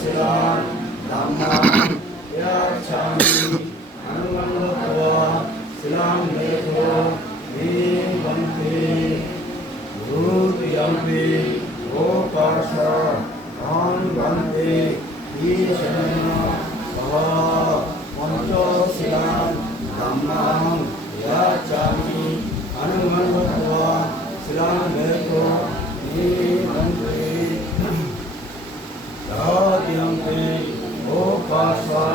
silang dhammang yacchami anumanggatva silang mekho nibbante Rudiyampi Gopasha Anvante Ishanana Saha Pancho Silan Dhammang Yacchami Anumanggatva Silang Mekho Nibbante Rudiyampi Gopasha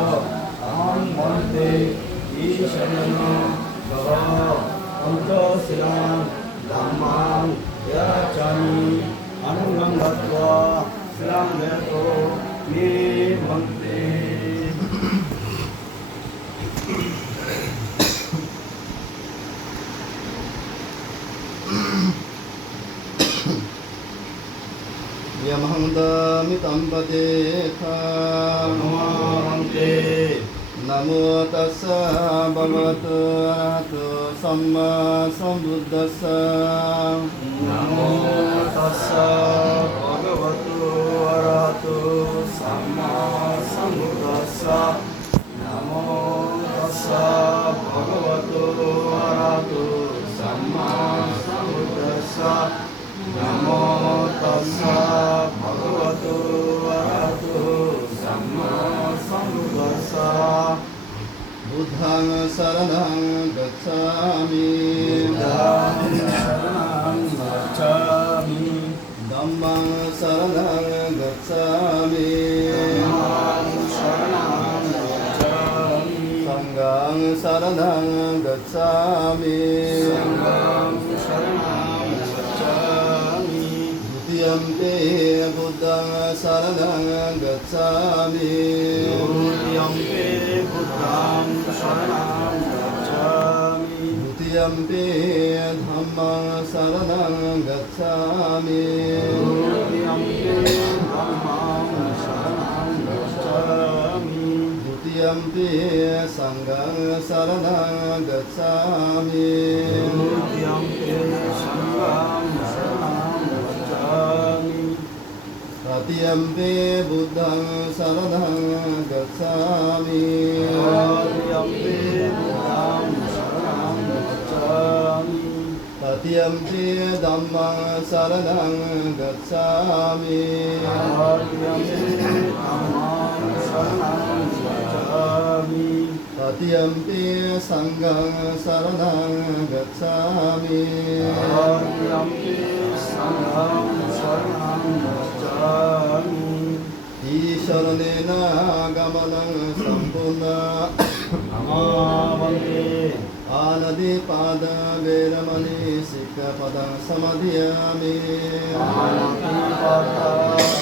Anvante Ishanana Saha Pancho Silan Dhammang Yacchami Anumanggatva Silang Mekho Nibbante Yamahangdami tampateka Namahangte Namo tassa bhagavato arahato samma sambuddhassa Namo tassa bhagavato arahato samma sambuddhassa Namo tassa bhagavato arahato samma sambuddhassa Namo tassa bhagavato arahato samma sambuddhassa Buddhaṃ saranam gacchāmi Buddhaṃ saranam gacchāmi Dhammaṃ saranam gacchāmi Dhammaṃ saranam gacchāmi Sanghaṃ saranam gacchāmi Sanghaṃ saranam gacchāmi Dutiyampi Buddhaṃ saranam gacchāmi Dutiyampi Buddhaṃ saranam gacchāmi Dutiyampi Dhammaṃ saranam gacchāmi Dutiyampi Dhammaṃ saranam gacchāmi Dutiyampi Sanghaṃ saranam gacchāmi Dutiyampi Sanghaṃ saranam gacchāmi Tatiyampi Buddhaṃ saranam gacchāmi Tatiyampi Buddhaṃ saranam gacchāmi Tatiyampi Dhammaṃ saranam gacchāmi Tatiyampi Dhammaṃ saranam gacchāmi Tatiyampi Sanghaṃ saranam gacchāmi Tatiyampi Sanghaṃ saranam gacchāmi Īśaranena gamanaṃ sampurna Namāvante Ānadipada Veramani Sikkhapada Samadhiyāmi Ānadipada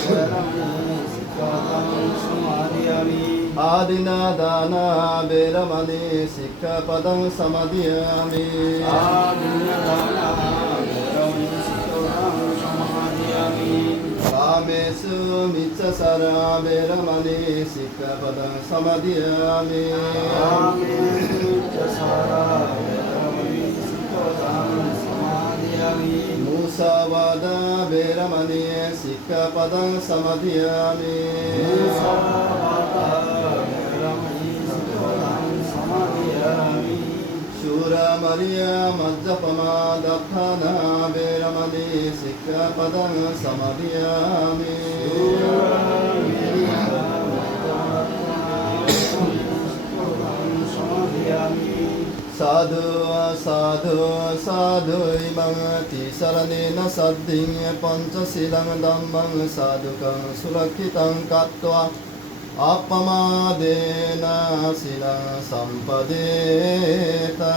Veramani Sikkhapada Samadhiyāmi Ādinādāna Veramani Sikkhapada Samadhiyāmi Ādinādāna Veramani Sikkhapada Samadhiyāmi Kāmesu Micchasara Veramani Sikkhapada Samadhiyāmi Kāmesu Micchasara Veramani Sikkhapada Samadhiyāmi Musāvāda Veramani Sikkhapada Samadhiyāmi Musāvāda Veramani Sikkhapada Samadhiyāmi Shura Mariya Majjapama Dattana Veramani Sikkhapada Samadhiyāmi Shura Mariya Sadhu sadhu sadhu imam tisaranena saddhiṃ pañcaṣilaṃ dhammam sadhukaṃ surakkhitam kattva appamādena silaṃ sampadeta